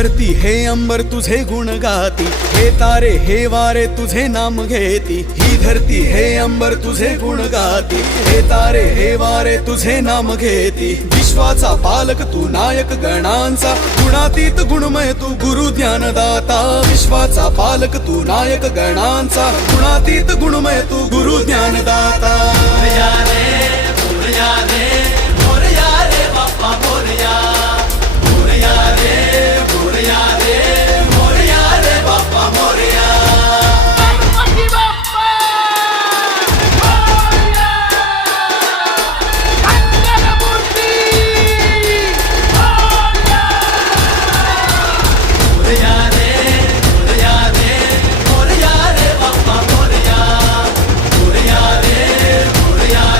धरती हे अंबर तुझे गुण गाती, हे तारे हे वारे तुझे नाम घेती। ही धरती हे अंबर तुझे गुण गाती, हे तारे हे वारे तुझे नाम घेती। विश्वाचा पालक तू नायक गणांचा, गुणातीत गुणमय तू गुरु ज्ञानदाता। विश्वाचा पालक तू नायक गणांचा, गुणातीत गुणमय तू गुरु ज्ञानदाता।